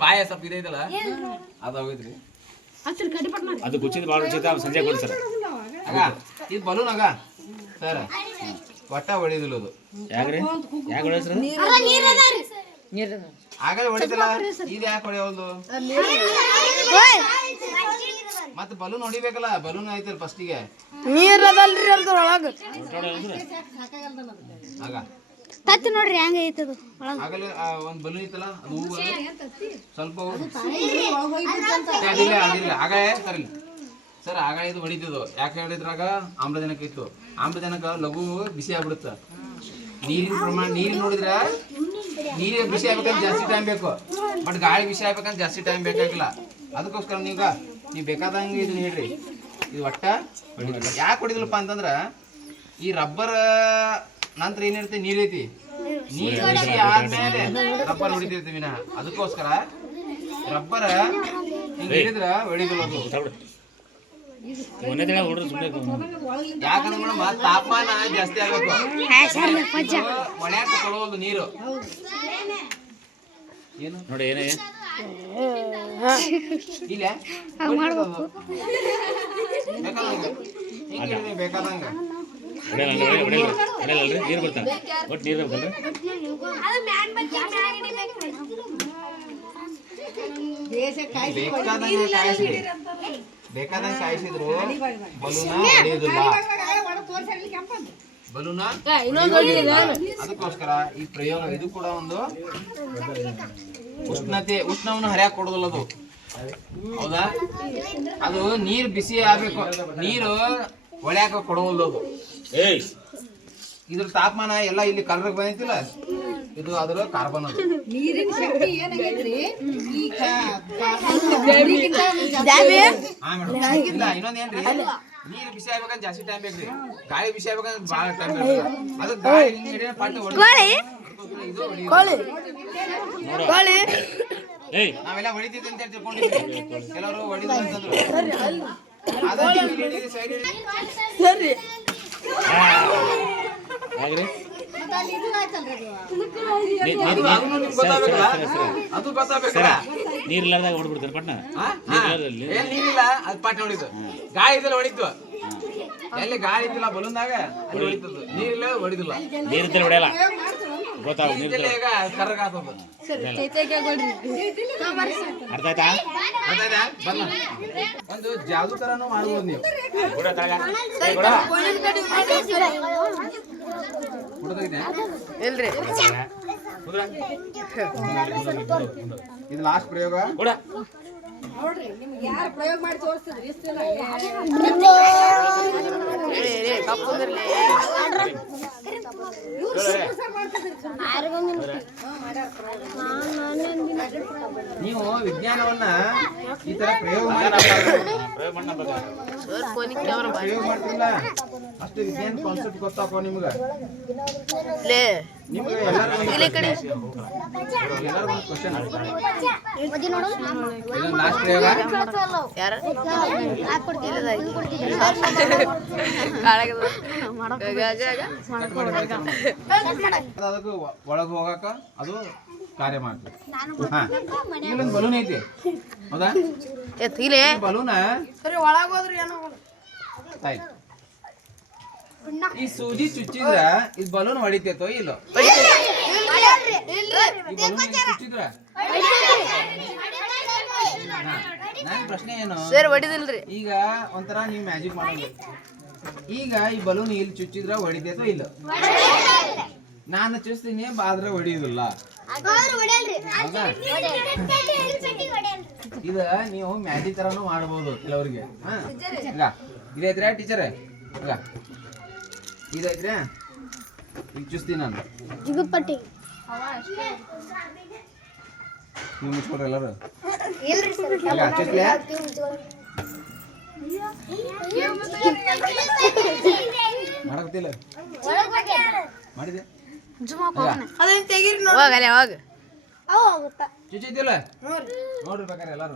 ಬಾಯ ಸ್ವಲ್ಪ ಇದೈತಲ್ಲ ಅದು ಹೋಗಿದ್ರಿ ಅದು ಗುಚ್ಚಿದ ಬಾಳ ಸಂಜೆ ಕೊಡಿ ಸರ್. ಇದು ಬಲೂನ್ ಆಗ ಸರ್ ಒಟ್ಟ ಹೊಡಿದಿಲ್ಲ ಅದು ಯಾಕ್ರಿ ಯಾಕೆ ಹೊಡಿಸ್ರಿ ಆಗಲೇ ಹೊಡಿತಲ್ಲ ಇದು ಯಾಕೆ ಹೊಡೆಯೋದು ಮತ್ತೆ ಬಲೂನ್ ಹೊಡಿಬೇಕಲ್ಲ ಬಲೂನ್ ಐತಲ್ಲ ಫಸ್ಟಿಗೆ ನೀರದಲ್ರಿ ಅರ್ಧ ಒಳಗ ಆಗ ತತ್ತಿ ನೋಡ್ರಿ ಹೆಂಗ ಐತದು ಆಗಲೇ ಒಂದು ಬಲೂನ್ ಇತ್ತಲ್ಲ ಅದು ಹೂವು ಸ್ವಲ್ಪ ಅದಿಲ್ಲ ಅದಿಲ್ಲ ಆಗಲೇ ಸರಿ ಸರ್ ಆಗ ಇದು ಹೊಡಿತಿದ್ದು ಯಾಕೆ ಹೇಳಿದ್ರಾಗ ಆಮ್ಲಜನಕ ಇತ್ತು ಆಮ್ಲಜನಕ ಲಘು ಬಿಸಿ ಆಗ್ಬಿಡುತ್ತ ನೀರಿನ ಪ್ರಮಾಣ ನೀರು ನೋಡಿದ್ರ ನೀರು ಬಿಸಿ ಆಗ್ಬೇಕಂತ ಜಾಸ್ತಿ ಟೈಮ್ ಬೇಕು ಬಟ್ ಗಾಳಿ ಬಿಸಿ ಆಗ್ಬೇಕಂತ ಜಾಸ್ತಿ ಟೈಮ್ ಬೇಕಾಗಿಲ್ಲ ಅದಕ್ಕೋಸ್ಕರ ನೀವು ಬೇಕಾದಂಗೆ ಇದನ್ನ ಹೇಳ್ರಿ ಇದು ಒಟ್ಟ ಹೊಡಿದಿಲ್ಲ ಯಾಕೆ ಹೊಡಿದಿಲ್ಲಪ್ಪ ಅಂತಂದ್ರ ಈ ರಬ್ಬರ್ ನಂತರ ಏನಿರುತ್ತೆ ನೀರೈತಿ ನೀರು ಬಿಸಿ ಆದ್ಮೇಲೆ ರಬ್ಬರ್ ಹೊಡಿತಿರ್ತೀವಿ ನಾ ಅದಕ್ಕೋಸ್ಕರ ರಬ್ಬರ್ ಹಿಂಗೆ ಹಿಡಿದ್ರ ಹೊಡಿದಿಲ್ಲ ಅದು ಯಾಕಂದ್ರೆ ಮೇಡಮ್ ತಾಪಮಾನ ಜಾಸ್ತಿ ಆಗ್ಬೇಕು ಒಳ್ಯಾಕ ಕೊಡೋದು ನೀರು ಏನು ನೋಡಿ ಏನೇ ಇಲ್ಲ ಬೇಕಾದಂಗ ನೀರು ಬರ್ತಾನೆ ಒಟ್ಟು ನೀರು ಬೇಕಲ್ರಿ ಬೇಕಾದಂಗೆ ಕಾಯಿಸಿದ್ರು ಬಲೂನ ಹೊಡೆಯೋದಿಲ್ಲ ಬಲೂನ ಅದಕ್ಕೋಸ್ಕರ ಈ ಪ್ರಯೋಗ ಇದು ಕೂಡ ಒಂದು ಉಷ್ಣವನ್ನು ಹರಿಯಾಕ್ ಕೊಡೋದಿಲ್ಲ ಅದು ಹೌದಾ ಅದು ನೀರು ಬಿಸಿ ಆಗ್ಬೇಕು ನೀರು ಒಳ್ಯಾಕ ಕೊಡೋಲ್ಲ ಅದು ಇದ್ರ ತಾಪಮಾನ ಎಲ್ಲ ಇಲ್ಲಿ ಕಲರ್ಗೆ ಬಂದಿತ್ತಿಲ್ಲ ಇದು ಅದರ ಕಾರ್ಬನ್ ಅದು ನೀರಿನ ಶಕ್ತಿ ಏನಾಗೈತ್ರಿ ಇಲ್ಲ ಇನ್ನೊಂದೇನ್ರಿ ನೀರು ಬಿಸಿ ಆಗ್ಬೇಕಂತ ಜಾಸ್ತಿ ಟೈಮ್ ಬೇಕ್ರಿ ಗಾಳಿ ಬಿಸಿ ಆಗ್ಬೇಕಂತ ಭಾಳ ಟೈಮ್ ಬೇಕು ಅದು ಗಾಳಿ ಹಿಂಗೆ ಪಟ್ಟು ನಾವೆಲ್ಲ ಹೊಡಿತಿದ್ವಿ ಅಂತ ತಿಳ್ಕೊಂಡಿದ್ವಿ ಕೆಲವರು ಹೊಡಿದ್ರು ಅಂತಂದ್ರು ಸರಿ ಅದು ಗೊತ್ತಾಗಬೇಕಲ್ಲ ನೀರಿಲ್ಲಾರ್ದಾಗ ಹೊಡ್ಬಿಡ್ತಾರೆ ಪಟ್ನ ನೀರಿಲ್ಲ ಅದು ಪಾಠ ಹೊಡಿತು ಗಾಳಿ ಇದ್ದಲ್ಲಿ ಹೊಡಿತು ಎಲ್ಲಿ ಗಾಳಿ ಇದ್ದಿಲ್ಲ ಬಲೂನ್ದಾಗ ಅಲ್ಲಿ ಹೊಡಿತದ್ದು ನೀರಿಲ್ಲ ಹೊಡಿದಿಲ್ಲ ನೀರಿದ್ದಲ್ಲಿ ಹೊಡೆಯಲ್ಲ ಗೊತ್ತಾಗ ಈಗ ಕರ್ರಗ ಆಗ್ತದ ಅರ್ಥ ಆಯ್ತಾ ಬನ್ನ ಒಂದು ಜಾದು ತರನು ಮಾಡ್ಬೋದು ನೀವು ಇಲ್ರಿ ಇದು ಲಾಸ್ಟ್ ಪ್ರಯೋಗ ನೋಡ್ರಿ ನಿಮ್ಗೆ ಯಾರು ಪ್ರಯೋಗ ಮಾಡಿ ತೋರಿಸ್ತಿದ್ರಿ ಇಷ್ಟೆಲ್ಲ ನೀವು ವಿಜ್ಞಾನವನ್ನ ಈ ತರ ಪ್ರಯೋಗ ಮಾಡ್ತಿಲ್ಲ ಅಷ್ಟು ವಿಜ್ಞಾನ ಕಾನ್ಸೆಪ್ಟ್ ಗೊತ್ತಾಕೋ ನಿಮ್ಗ ನಿಮ್ಗೆ ಎಲ್ಲರಿಗೂ ಕ್ವಶನ್ ಲಾಸ್ಟ್ ಪ್ರಯೋಗ ಅದಕ್ಕೆ ಒಳಗೆ ಹೋಗಾಕ ಅದು ಕಾರ್ಯ ಮಾಡ್ತೀವಿ ಇಲ್ಲೊಂದು ಬಲೂನ್ ಐತಿ ಹೌದಾ ಬಲೂನ ಈ ಸೂಜಿ ಚುಚ್ಚಿದ್ರ ಇದು ಬಲೂನ್ ಹೊಡಿತೈತೋ ಇಲ್ಲೋ ಚುಚ್ಚಿದ್ರ ನನ್ನ ಪ್ರಶ್ನೆ ಏನು ಈಗ ಒಂಥರ ನೀವು ಮ್ಯಾಜಿಕ್ ಮಾಡಂಗ ಈಗ ಈ ಬಲೂನ್ ಇಲ್ಲಿ ಚುಚ್ಚಿದ್ರ ಹೊಡಿತೈತೋ ಇಲ್ಲ ನಾನು ಚುಚ್ತೀನಿ ಆದ್ರೆ ಹೊಡಿಯೋದಿಲ್ಲ ಇದ ನೀವು ಮ್ಯಾಜಿಕ್ ತರಾನು ಮಾಡಬಹುದು ಕೆಲವರಿಗೆ ಇದೈತ್ರಿ ಟೀಚರ್ ಇದೈತ್ರಿ ಈಗ ಚುಸ್ತೀನಿ ನಾನು ನೀವು ಮುಚ್ಕೊಡ್ರಿ ಎಲ್ಲರೂ ಮಾಡಕತ್ತಿಲ್ಲ ಮಾಡಿದೆ ಚುಚ್ಚಿದ್ದಿಲ್ಲ ನೋಡ್ರಿ ಬೇಕಾರೆ ಎಲ್ಲರೂ